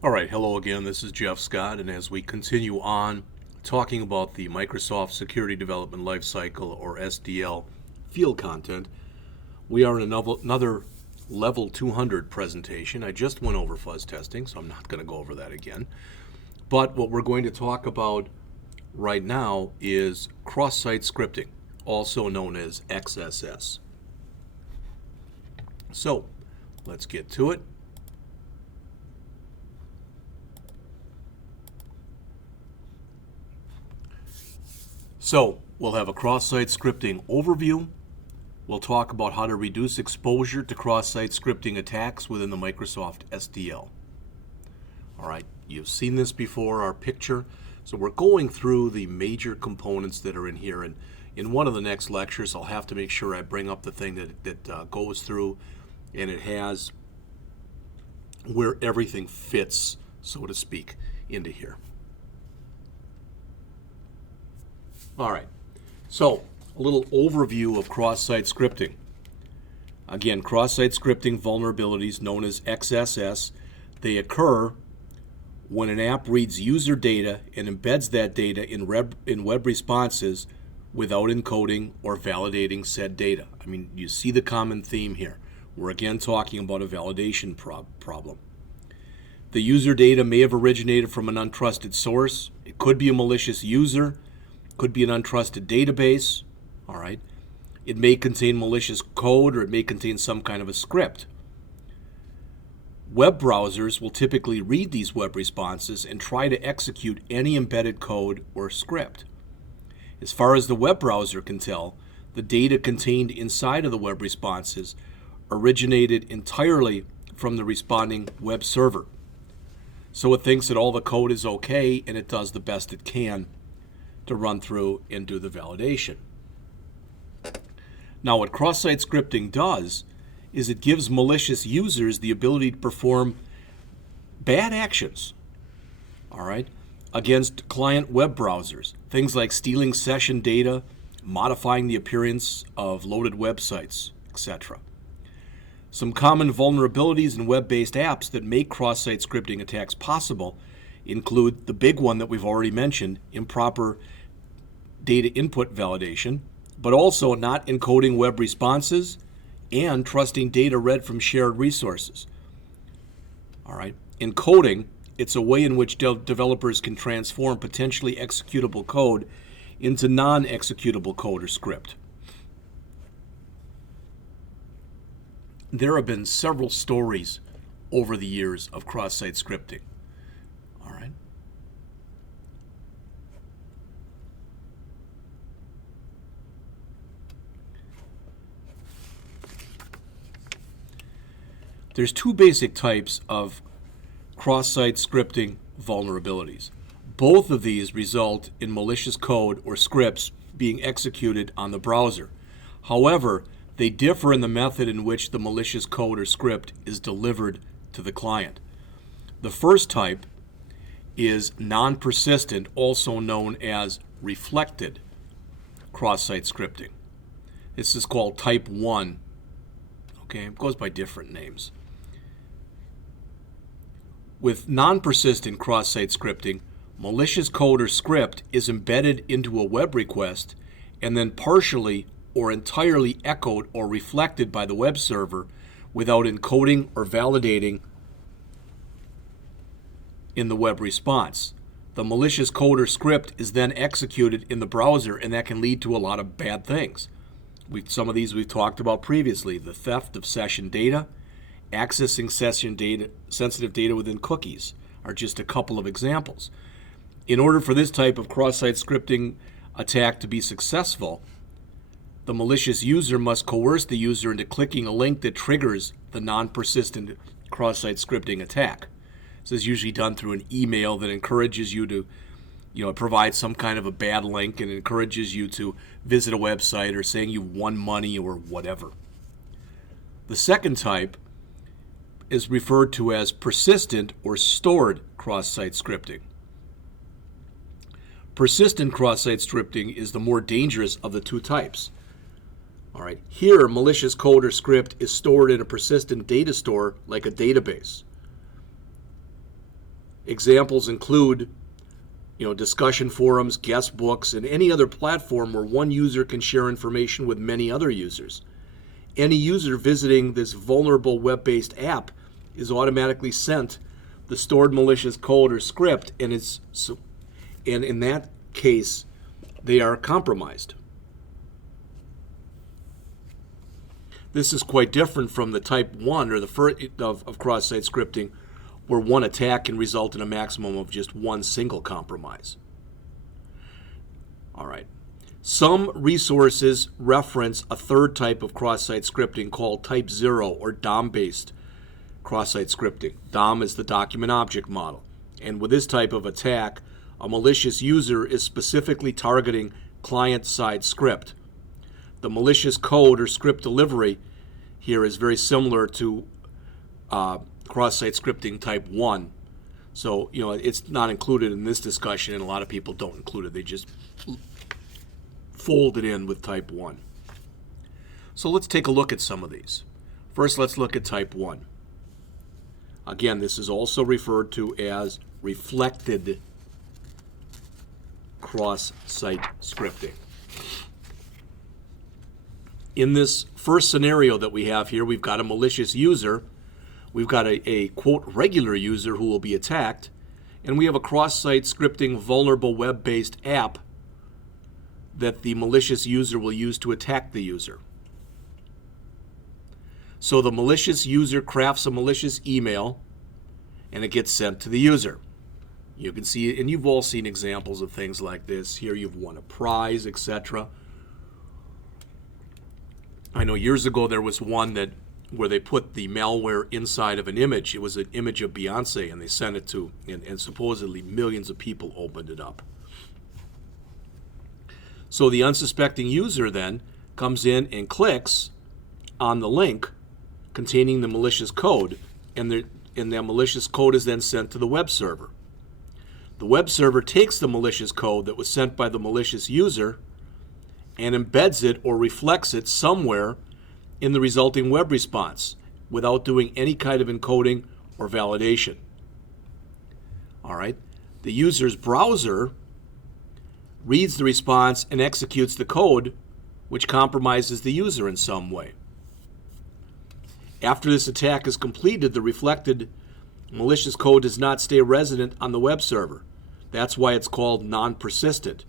All right, hello again. This is Jeff Scott, and as we continue on talking about the Microsoft Security Development Lifecycle, or SDL, field content, we are in another Level 200 presentation. I just went over fuzz testing, so I'm not going to go over that again. But what we're going to talk about right now is cross-site scripting, also known as XSS. So, let's get to it. So, we'll have a cross-site scripting overview. We'll talk about how to reduce exposure to cross-site scripting attacks within the Microsoft SDL. All right, you've seen this before, our picture. So we're going through the major components that are in here, and in one of the next lectures, I'll have to make sure I bring up the thing that goes through, and it has where everything fits, so to speak, into here. All right, so a little overview of cross-site scripting. Again, cross-site scripting vulnerabilities known as XSS, they occur when an app reads user data and embeds that data in web responses without encoding or validating said data. I mean, you see the common theme here. We're again talking about a validation problem. The user data may have originated from an untrusted source. It could be a malicious user, could be an untrusted database. All right. It may contain malicious code, or it may contain some kind of a script. Web browsers will typically read these web responses and try to execute any embedded code or script. As far as the web browser can tell, the data contained inside of the web responses originated entirely from the responding web server. So it thinks that all the code is okay, and it does the best it can to run through and do the validation. Now, what cross-site scripting does is it gives malicious users the ability to perform bad actions, all right, against client web browsers. Things like stealing session data, modifying the appearance of loaded websites, etc. Some common vulnerabilities in web-based apps that make cross-site scripting attacks possible include the big one that we've already mentioned, improper data input validation, but also not encoding web responses and trusting data read from shared resources. All right. Encoding, it's a way in which developers can transform potentially executable code into non-executable code or script. There have been several stories over the years of cross-site scripting. All right. There's two basic types of cross-site scripting vulnerabilities. Both of these result in malicious code or scripts being executed on the browser. However, they differ in the method in which the malicious code or script is delivered to the client. The first type is non-persistent, also known as reflected cross-site scripting. This is called type 1. Okay, it goes by different names. With non-persistent cross-site scripting, malicious code or script is embedded into a web request and then partially or entirely echoed or reflected by the web server without encoding or validating in the web response. The malicious code or script is then executed in the browser, and that can lead to a lot of bad things. Some of these we've talked about previously: the theft of session data, accessing session data, sensitive data within cookies are just a couple of examples. In order for this type of cross-site scripting attack to be successful, the malicious user must coerce the user into clicking a link that triggers the non-persistent cross-site scripting attack. This is usually done through an email that encourages you to, provide some kind of a bad link and encourages you to visit a website, or saying you won money or whatever. The second type is referred to as persistent or stored cross-site scripting. Persistent cross-site scripting is the more dangerous of the two types. All right, here malicious code or script is stored in a persistent data store like a database. Examples include, discussion forums, guest books, and any other platform where one user can share information with many other users. Any user visiting this vulnerable web-based app is automatically sent the stored malicious code or script, and in that case, they are compromised. This is quite different from the type 1 or the first of cross-site scripting, where one attack can result in a maximum of just one single compromise. All right. Some resources reference a third type of cross-site scripting called type 0 or DOM-based cross-site scripting. DOM is the document object model. And with this type of attack, a malicious user is specifically targeting client-side script. The malicious code or script delivery here is very similar to cross-site scripting type 1. So, it's not included in this discussion, and a lot of people don't include it. They just fold it in with type 1. So let's take a look at some of these. First, let's look at type 1. Again, this is also referred to as reflected cross-site scripting. In this first scenario that we have here, we've got a malicious user, we've got a quote, regular user who will be attacked, and we have a cross-site scripting vulnerable web-based app that the malicious user will use to attack the user. So the malicious user crafts a malicious email, and it gets sent to the user. You can see it, and you've all seen examples of things like this. Here you've won a prize, etc. I know years ago there was one where they put the malware inside of an image. It was an image of Beyonce, and they sent it to, and supposedly millions of people opened it up. So the unsuspecting user then comes in and clicks on the link containing the malicious code, and that malicious code is then sent to the web server. The web server takes the malicious code that was sent by the malicious user and embeds it or reflects it somewhere in the resulting web response without doing any kind of encoding or validation. All right. The user's browser reads the response and executes the code, which compromises the user in some way. After this attack is completed, the reflected malicious code does not stay resident on the web server. That's why it's called non-persistent.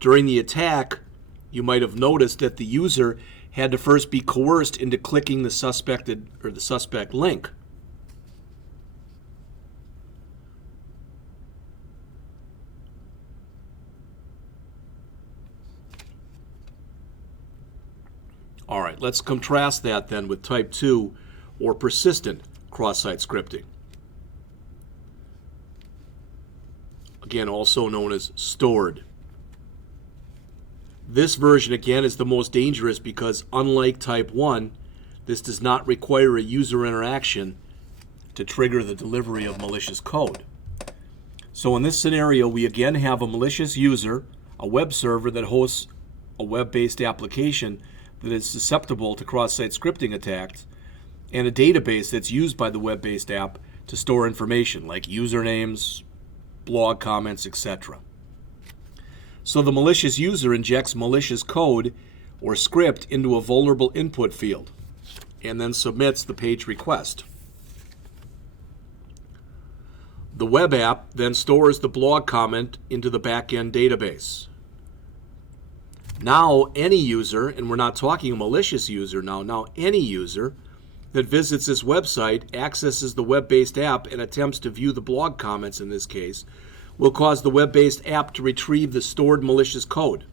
During the attack, you might have noticed that the user had to first be coerced into clicking the suspect link. All right, let's contrast that then with type 2 or persistent cross-site scripting. Again, also known as stored. This version, again, is the most dangerous because, unlike type 1, this does not require a user interaction to trigger the delivery of malicious code. So in this scenario, we again have a malicious user, a web server that hosts a web-based application that is susceptible to cross-site scripting attacks, and a database that's used by the web-based app to store information like usernames, blog comments, etc. So the malicious user injects malicious code or script into a vulnerable input field and then submits the page request. The web app then stores the blog comment into the back-end database. Now any user, and we're not talking a malicious user now any user that visits this website, accesses the web-based app, and attempts to view the blog comments in this case, will cause the web-based app to retrieve the stored malicious code.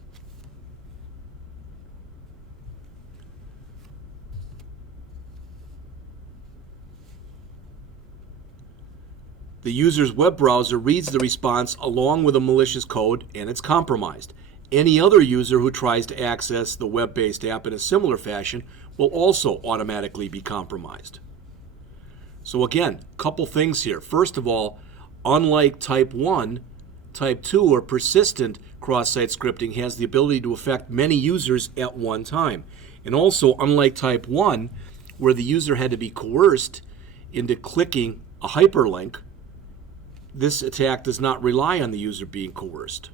The user's web browser reads the response along with the malicious code, and it's compromised. Any other user who tries to access the web-based app in a similar fashion will also automatically be compromised. So again, a couple things here. First of all, unlike type 1, type 2 or persistent cross-site scripting has the ability to affect many users at one time. And also, unlike type 1, where the user had to be coerced into clicking a hyperlink, this attack does not rely on the user being coerced.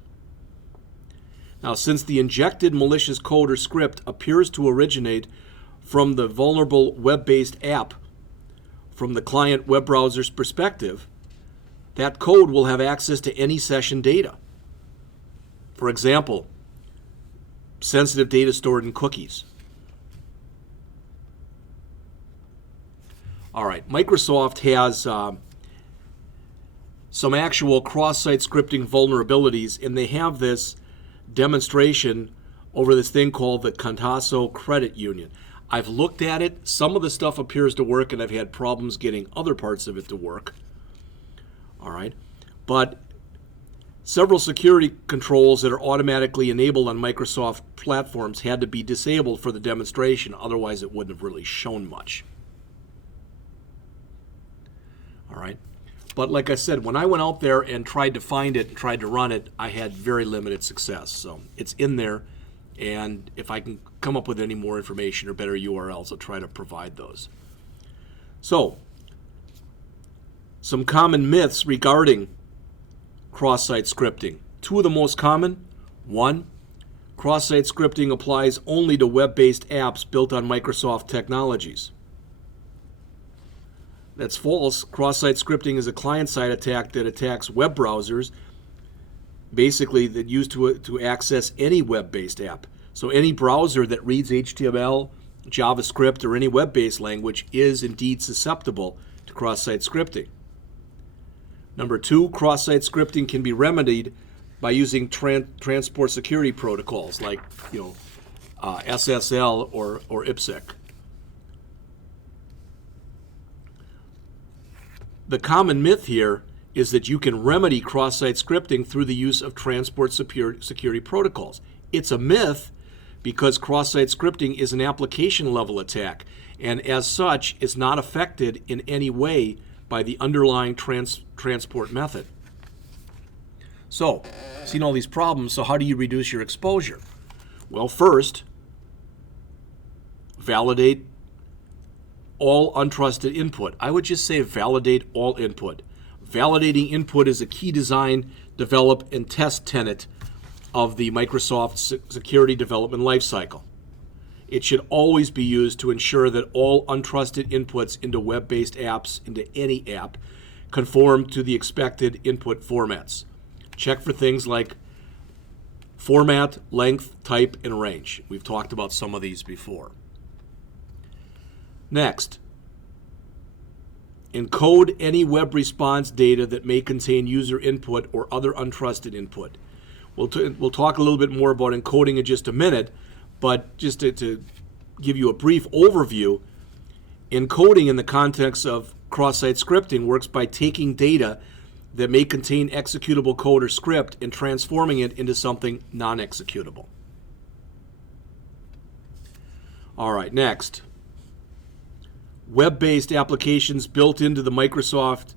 Now, since the injected malicious code or script appears to originate from the vulnerable web-based app from the client web browser's perspective, that code will have access to any session data. For example, sensitive data stored in cookies. All right, Microsoft has some actual cross-site scripting vulnerabilities, and they have this demonstration over this thing called the Contasso Credit Union. I've looked at it. Some of the stuff appears to work, and I've had problems getting other parts of it to work. All right, but several security controls that are automatically enabled on Microsoft platforms had to be disabled for the demonstration. Otherwise, it wouldn't have really shown much. All right. But like I said, when I went out there and tried to find it and tried to run it, I had very limited success. So it's in there, and if I can come up with any more information or better URLs, I'll try to provide those. So, some common myths regarding cross-site scripting. Two of the most common. One, cross-site scripting applies only to web-based apps built on Microsoft technologies. That's false. Cross-site scripting is a client-side attack that attacks web browsers, basically that used to access any web-based app. So any browser that reads HTML, JavaScript, or any web-based language is indeed susceptible to cross-site scripting. Number two, cross-site scripting can be remedied by using transport security protocols like SSL or IPsec. The common myth here is that you can remedy cross-site scripting through the use of transport security protocols. It's a myth because cross-site scripting is an application-level attack, and as such is not affected in any way by the underlying transport method. So, seen all these problems, so how do you reduce your exposure? Well, first, validate all untrusted input. I would just say validate all input. Validating input is a key design, develop, and test tenet of the Microsoft security development lifecycle. It should always be used to ensure that all untrusted inputs into web-based apps, into any app, conform to the expected input formats. Check for things like format, length, type, and range. We've talked about some of these before. Next, encode any web response data that may contain user input or other untrusted input. We'll talk a little bit more about encoding in just a minute, but just to give you a brief overview, encoding in the context of cross-site scripting works by taking data that may contain executable code or script and transforming it into something non-executable. All right, next. Web-based applications built into the Microsoft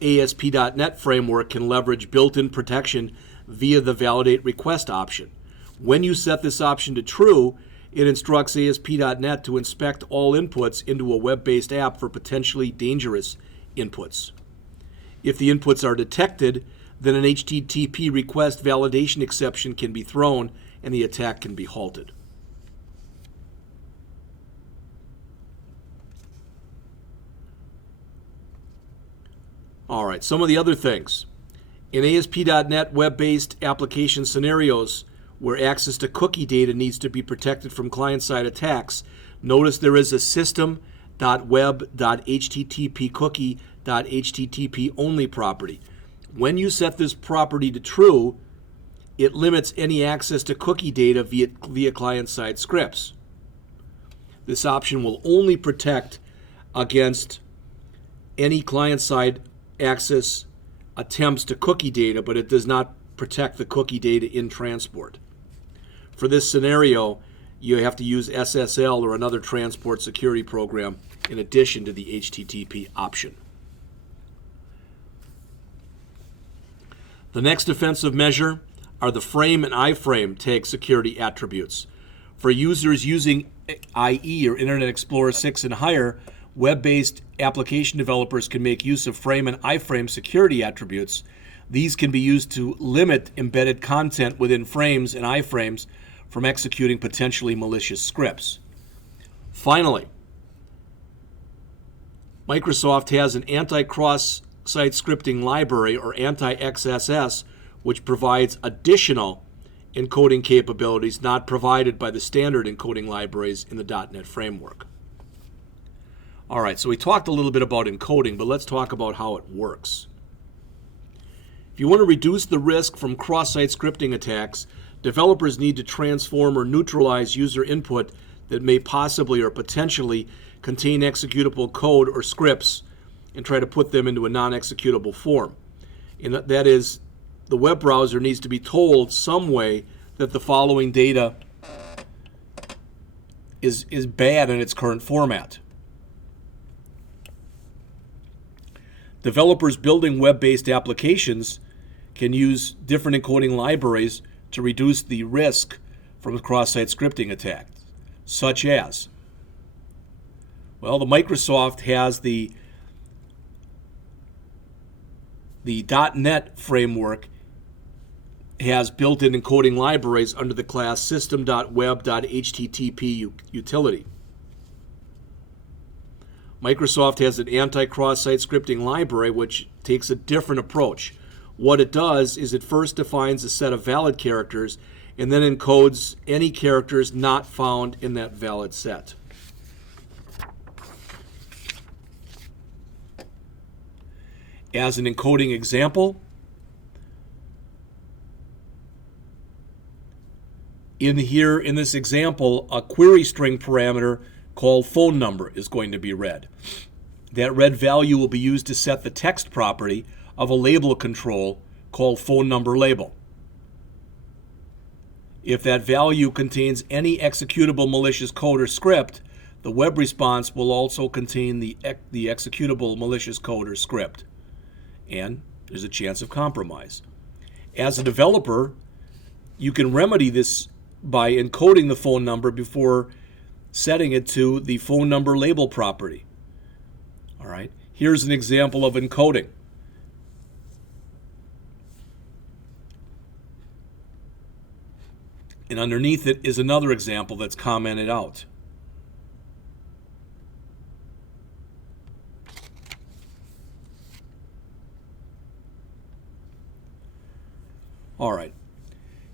ASP.NET framework can leverage built-in protection via the validate request option. When you set this option to true, it instructs ASP.NET to inspect all inputs into a web-based app for potentially dangerous inputs. If the inputs are detected, then an HTTP request validation exception can be thrown and the attack can be halted. All right, some of the other things. In ASP.NET web-based application scenarios where access to cookie data needs to be protected from client-side attacks, notice there is a system.web.http only property. When you set this property to true, it limits any access to cookie data via client-side scripts. This option will only protect against any client-side access attempts to cookie data, but it does not protect the cookie data in transport. For this scenario, you have to use SSL or another transport security program in addition to the HTTP option. The next defensive measure are the frame and iframe tag security attributes. For users using IE or Internet Explorer 6 and higher, web-based application developers can make use of frame and iframe security attributes. These can be used to limit embedded content within frames and iframes from executing potentially malicious scripts. Finally, Microsoft has an anti-cross-site scripting library, or anti-XSS, which provides additional encoding capabilities not provided by the standard encoding libraries in the .NET framework. All right, so we talked a little bit about encoding, but let's talk about how it works. If you want to reduce the risk from cross-site scripting attacks, developers need to transform or neutralize user input that may possibly or potentially contain executable code or scripts and try to put them into a non-executable form. And that is, the web browser needs to be told some way that the following data is bad in its current format. Developers building web-based applications can use different encoding libraries to reduce the risk from cross-site scripting attacks, such as, well, the Microsoft has the .NET framework has built-in encoding libraries under the class system.web.http utility. Microsoft has an anti-cross-site scripting library which takes a different approach. What it does is it first defines a set of valid characters and then encodes any characters not found in that valid set. As an encoding example, in this example, a query string parameter called phone number is going to be read. That read value will be used to set the text property of a label control called phone number label. If that value contains any executable malicious code or script, the web response will also contain the executable malicious code or script, and there's a chance of compromise. As a developer, you can remedy this by encoding the phone number before setting it to the phone number label property. All right, here's an example of encoding. And underneath it is another example that's commented out. All right.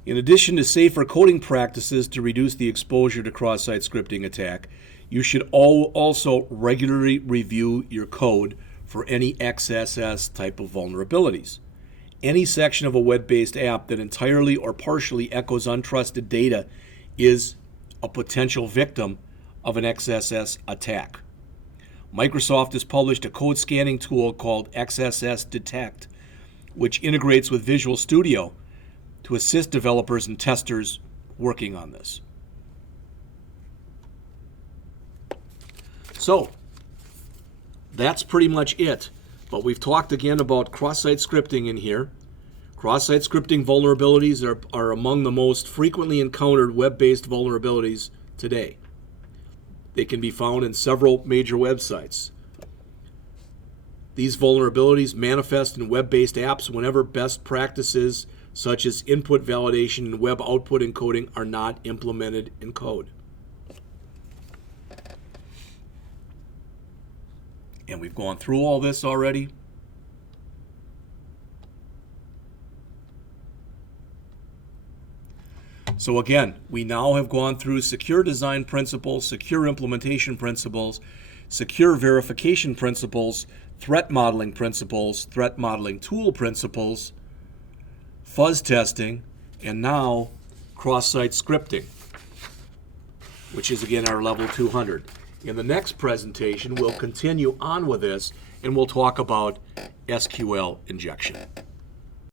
In addition to safer coding practices to reduce the exposure to cross-site scripting attack, you should also regularly review your code for any XSS type of vulnerabilities. Any section of a web-based app that entirely or partially echoes untrusted data is a potential victim of an XSS attack. Microsoft has published a code scanning tool called XSS Detect, which integrates with Visual Studio to assist developers and testers working on this. So, that's pretty much it. But we've talked again about cross-site scripting in here. Cross-site scripting vulnerabilities are among the most frequently encountered web-based vulnerabilities today. They can be found in several major websites. These vulnerabilities manifest in web-based apps whenever best practices such as input validation and web output encoding are not implemented in code. And we've gone through all this already. So again, we now have gone through secure design principles, secure implementation principles, secure verification principles, threat modeling principles, threat modeling tool principles, fuzz testing, and now cross-site scripting, which is again our level 200. In the next presentation, we'll continue on with this and we'll talk about SQL injection.